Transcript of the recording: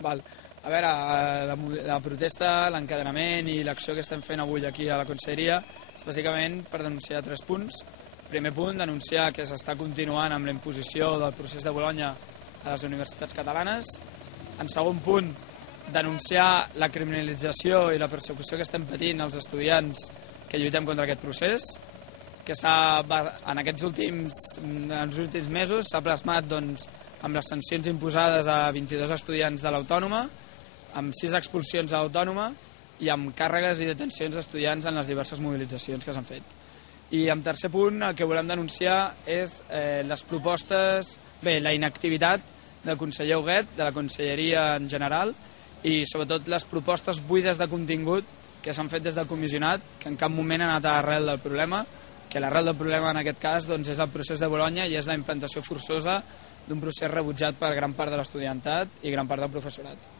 Val. A veure, la protesta, l'encadenament i l'acció que estem fent avui aquí a la Conselleria és bàsicament per denunciar 3 punts. Primer punt, denunciar que s'està continuant amb la imposició del procés de Bologna a les universitats catalanes. En segon punt, denunciar la criminalització i la persecució que estem patint els estudiants que lluitem contra aquest procés, que en aquests últims mesos s'ha plasmat amb les sancions imposades a 22 estudiants de l'Autònoma, amb 6 expulsions a l'Autònoma i amb càrregues i detencions d'estudiants en les diverses mobilitzacions que s'han fet. I en tercer punt, el que volem denunciar és les propostes, la inactivitat del conseller Huguet, de la Conselleria en general, i sobretot les propostes buides de contingut que s'han fet des del comissionat, que en cap moment han anat a l'arrel del problema, que l'arrel del problema en aquest cas és el procés de Bologna i és la implantació forçosa d'un procés rebutjat per gran part de l'estudiantat i gran part del professorat.